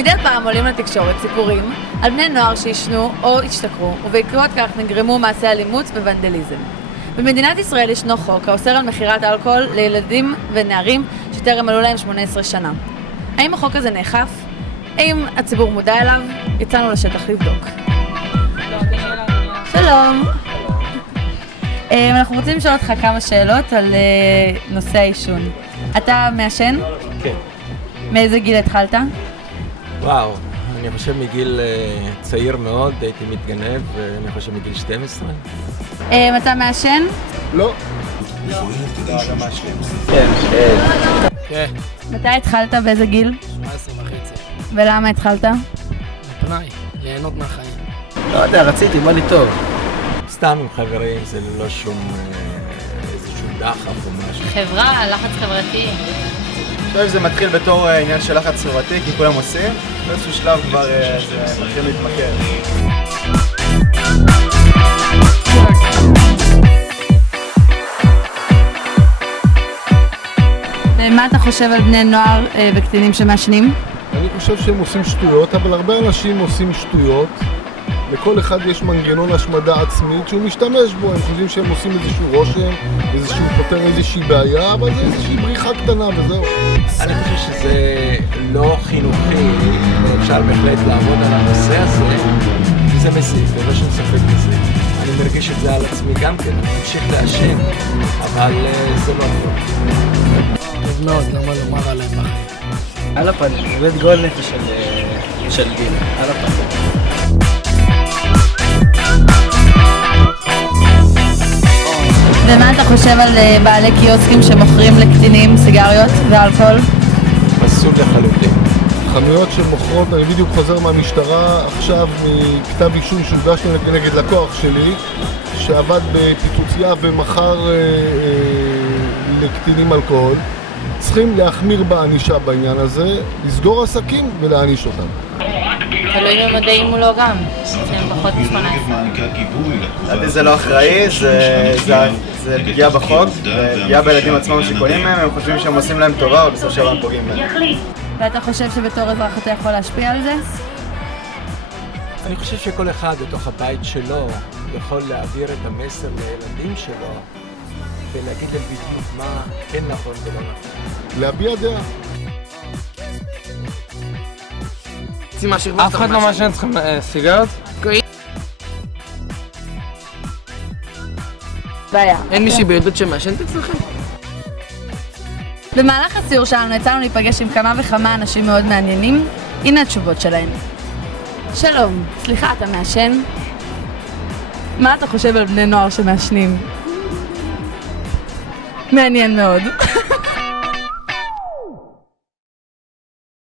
מדי פעם עולים לתקשורת סיפורים על בני נוער שישנו או השתכרו, ובעקבות כך נגרמו מעשי אלימות וונדליזם. במדינת ישראל ישנו חוק האוסר על מכירת אלכוהול לילדים ונערים שטרם מלאו להם 18 שנה. האם החוק הזה נאכף? האם הציבור מודע אליו? יצאנו לשטח לבדוק. שלום. אנחנו רוצים לשאול אותך כמה שאלות על נושא העישון. אתה מעשן? כן. מאיזה גיל התחלת? וואו, אני חושב מגיל צעיר מאוד, הייתי מתגנב, ואני חושב מגיל 12. אתה מעשן? לא. לא מעשן. כן. מתי התחלת? באיזה גיל? 17 וחצי. ולמה התחלת? פנאי, ליהנות מהחיים. לא יודע, רציתי, בא לי טוב. סתם עם חברים, זה ללא שום איזשהו דחף או משהו. חברה, לחץ חברתי. אני חושב שזה מתחיל בתור עניין של לחץ חברתי, כי כולם עושים, באיזשהו שלב כבר זה מתחיל להתמכר. ומה אתה חושב על בני נוער וקטינים שמעשנים? אני חושב שהם עושים שטויות, אבל הרבה אנשים עושים שטויות. לכל אחד יש מנגנון השמדה עצמית שהוא משתמש בו, הם חושבים שהם עושים איזשהו רושם, איזשהו פותר איזושהי בעיה, אבל זה איזושהי בריחה קטנה וזהו. אני חושב שזה לא חינוכי, אפשר בהחלט לעבוד על הנושא הזה, וזה מסיף, ולא שום ספק בזה. אני מרגיש את זה על עצמי גם כן, אני ממשיך לעשן, אבל זה לא טוב. טוב מאוד, למה לומר עליהם בחיים. על הפנים, באמת גול נפש של גיל, על הפנים. ומה אתה חושב על בעלי קיוסקים שמוכרים לקטינים סיגריות ואלכוהול? פסול לחלוטין. חנויות שמוכרות, אני בדיוק חוזר מהמשטרה עכשיו מכתב אישום שהוגש נגד לקוח שלי שעבד בפיצוצייה ומכר לקטינים אלכוהול. צריכים להחמיר בענישה בעניין הזה, לסגור עסקים ולהעניש אותם. תלוי במדעים מולו גם, שהם פחות מ-18. לדעתי זה לא אחראי, זה פגיעה בחוק, ופגיעה בילדים עצמם שקונים מהם, הם חושבים שהם עושים להם טובה, אבל בסוף שבהם פוגעים בהם. ואתה חושב שבתור אזרח אתה יכול להשפיע על זה? אני חושב שכל אחד בתוך הבית שלו יכול להעביר את המסר לילדים שלו ולהגיד להם בדיוק מה כן נכון ולא נכון. להביע דעה. אף אחד לא מעשן אתכם סיגריות? בעיה. אין מישהי ביהדות שמעשנת אצלכם? במהלך הסיור שלנו יצאנו להיפגש עם כמה וכמה אנשים מאוד מעניינים. הנה התשובות שלהם. שלום, סליחה, אתה מעשן? מה אתה חושב על בני נוער שמעשנים? מעניין מאוד.